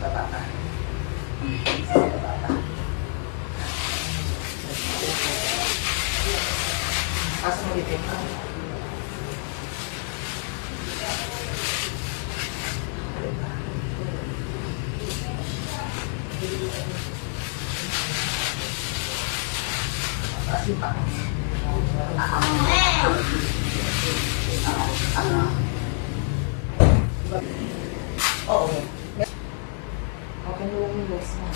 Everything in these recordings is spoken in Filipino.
Baba ka. Baba ka. Asa mo dito? Kasi pa. Oo. Okay, yung legs mo.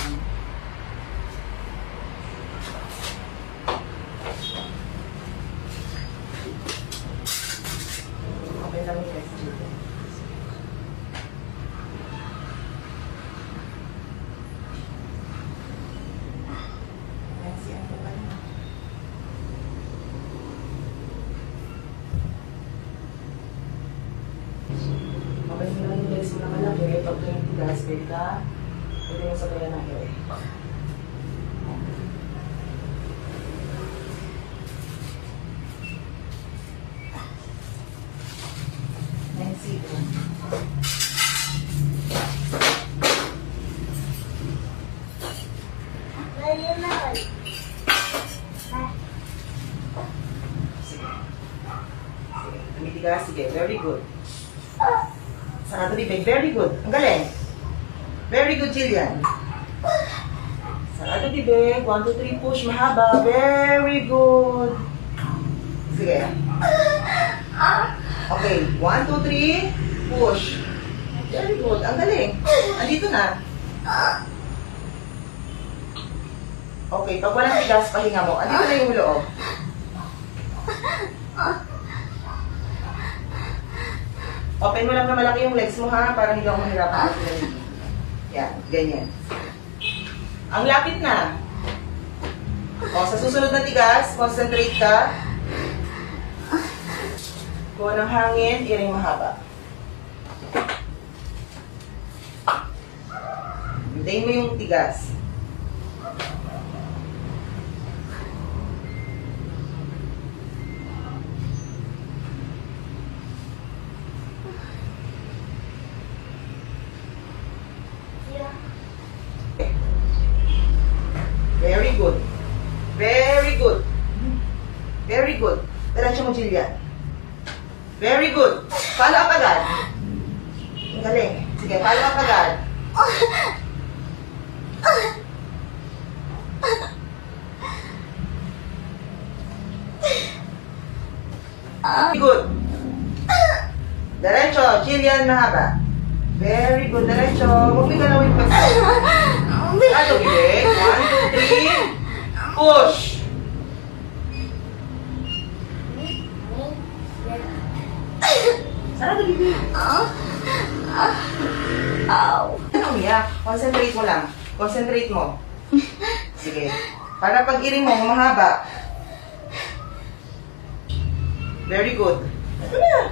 Okay lang yung legs dito. Okay lang yung legs mo na malaki. Pag yung tigas, pwede mo sabayan ng ere. Nancy. Tumitigas, sige. Very good. Sarado bibig. Very good. Ang galing. Very good, Jillian. Sarado bibig. 1, 2, 3, push. Mahaba. Very good. Sige. Okay. 1, 2, 3, push. Very good. Ang galing. Andito na. Okay. Pag walang tigas, pahinga mo. Andito na yung loob. Open mo lang na malaki yung legs mo ha, para hindi ako mahirapan. Yan, ganyan. Ang lapit na. O, sa susunod na tigas, concentrate ka. Kuha ng hangin, iring mahaba. Hintayin mo yung tigas. Very good. Very good. Very good. Diretso mo, Jillian. Very good. Follow up agad. Ang galing. Sige, follow up agad. Very good. Diretso. Jillian, mahaba. Very good. Diretso. Huwag may galawin pa. Ato, bibig. 1, 2, 3. Push. Sarado, bibig. Ano umiyak? Concentrate mo lang. Concentrate mo. Sige. Para pag iring mo, mahaba. Very good. Ito na.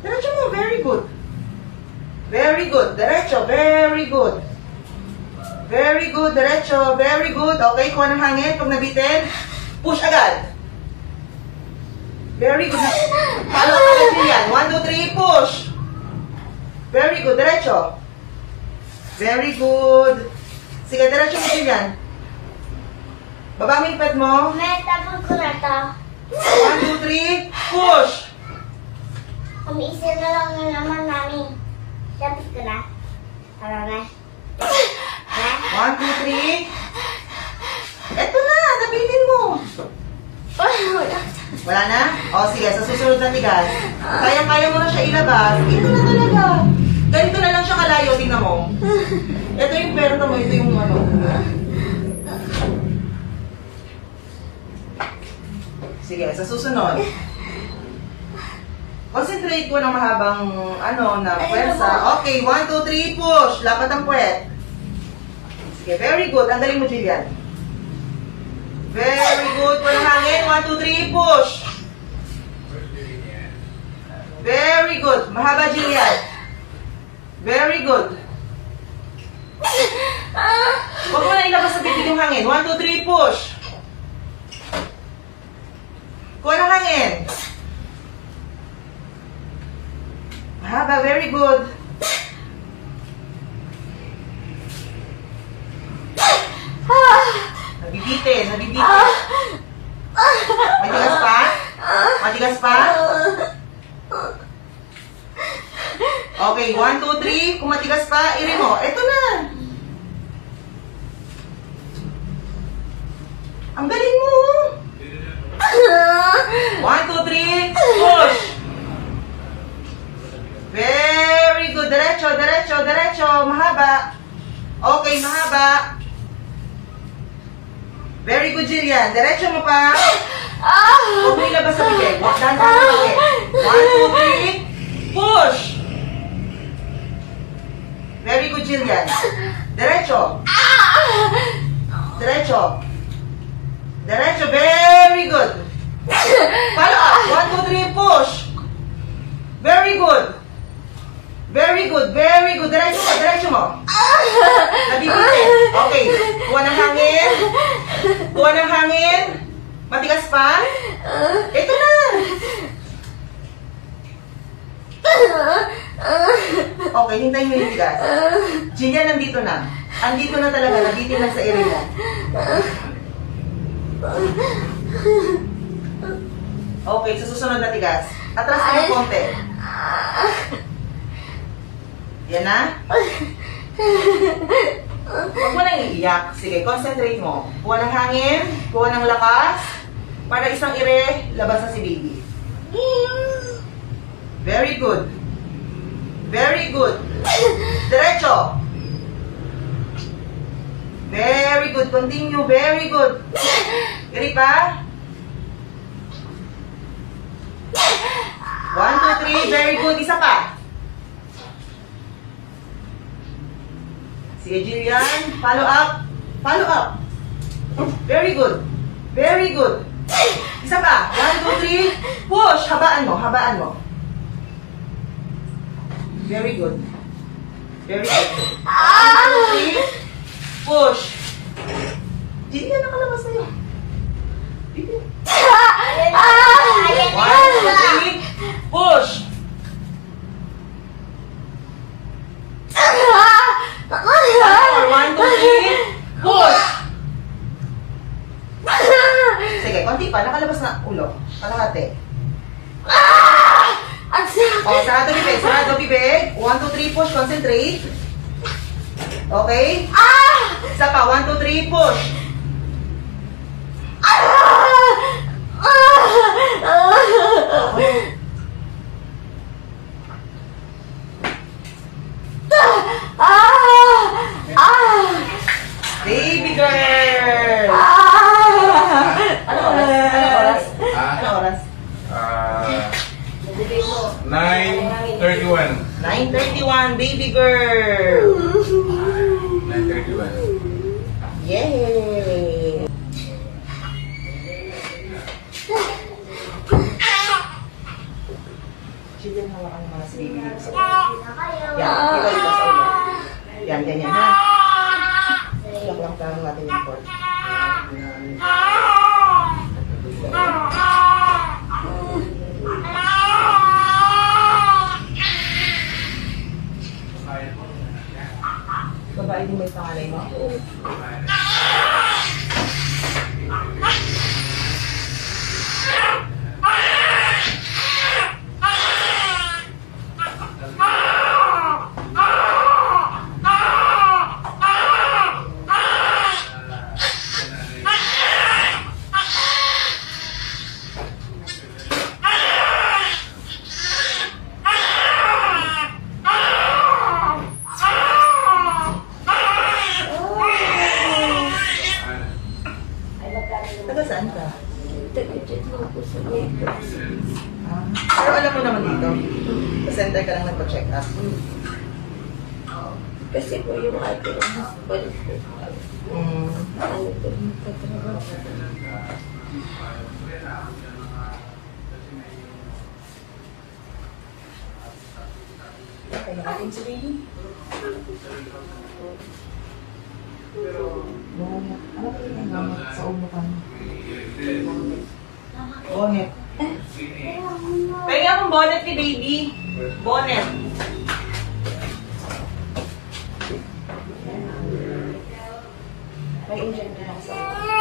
Diretso mo. Very good. Very good. Diretso. Very good. Very good, diretso. Very good. Okay, kuha ng hangin. Pag nabitin, push agad. Very good. Follow ka na yan. 1, 2, 3, push. Very good, diretso. Very good. Sige, diretso mo yan. Baba mo yung pet mo. May tapos ko na ito. 1, 2, 3, push. Umiisa na lang yung naman namin. Tapos ko na. Tara na. 1, 2, 3. Eto na, nabitin mo. Wala na? O sige, sa susunod na tigas. Kaya-kaya mo na siya ilabas. Ito na talaga. Ganito na lang siya kalayo, tingnan mo. Ito yung perta mo, ito yung ano. Sige, sa susunod. Concentrate ko ng mahabang ano na pwersa. Okay, 1, 2, 3, push. Lapat ang puwet. Sige, very good. Ang galing mo, Jillian. Very good. Walang hangin. 1, 2, 3, push. Very good. Mahaba, Jillian. Very good. Huwag mo na ilabas sa bibig yung hangin. 1, 2, 3, push. Kuha ng hangin. Mahaba, very good. Kung matigas pa, iri mo. Ito na. Ang galing mo. 1, 2, 3. Push. Very good. Diretso, diretso, diretso. Mahaba. Okay, mahaba. Very good, Jillian. Diretso mo pa. Huwag mo ilabas sa bibig. Dahan-dahan mo bakit. 1, 2, 3. Push. Very good, Jillian. Diretso. Diretso. Diretso. Very good. Follow up. 1, 2, 3. Push. Very good. Very good. Very good. Diretso mo. Diretso mo. Nabibitin. Okay. Kuha ng hangin. Kuha ng hangin. Matigas pa? Ito na. Okay, hintayin mo yung tigas. Jillian, nandito na. Andito na talaga. Nabitin na sa ere mo. Okay, sa susunod na tigas. Atras ka ng konti. Yan na. Huwag mo nang iiyak. Sige, concentrate mo. Kuha ng hangin, kuha ng lakas, para isang ire, labas na si baby. Very good. Very good. Diretso. Very good. Continue. Very good. Iri pa. 1, 2, 3. Very good. Isa pa. Sige, Jillian. Follow up. Follow up. Very good. Very good. Isa pa. 1, 2, 3. Push. Habaan mo. Habaan mo. Very good. Very good. 1, 2, 3. Push. Jillian, nakalabas na yun. 1, 2, 3. Push. Or 1, 2, 3. Push. Sige, konti pa. Nakalabas na ulo. Kalahati. O, sarado bibig. Sarado bibig. 1, 2, 3. Push. Concentrate. Okay? Isa pa. 1, 2, 3. Push. Baby girl! Ano oras? Ano oras? 9:31. 9:31, baby girl! 9:31. Yay! Jillian, hawakan mo na si baby girl. Yan, iba sa ulo. Yan, ganyan ha. Lock lang tayo natin yung cord. Babae din ba yung pangalay mo? Taga saan ka? Pero alam mo naman dito, sa center ka lang nagpa-check up. Kasi po yung ate ng husband ko. Ano po yung katrabaho. Okay, nakating si baby. Ano po yung gamot sa ulo ka? Bonnet. Pwede akong bonnet ni baby. Bonnet. May inject din ako sa ulo.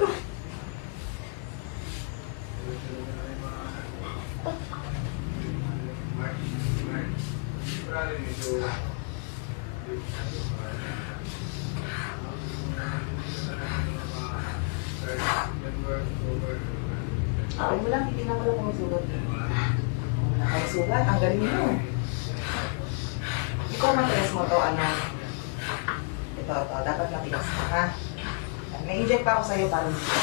Ah, mo lang, titignan ko lang kung may sugat. May sugat, ang galing mo. Ito, matigas mo to, ano? Ito, dapat matigas ka, ha? May inject pa ako sa'yo para dito.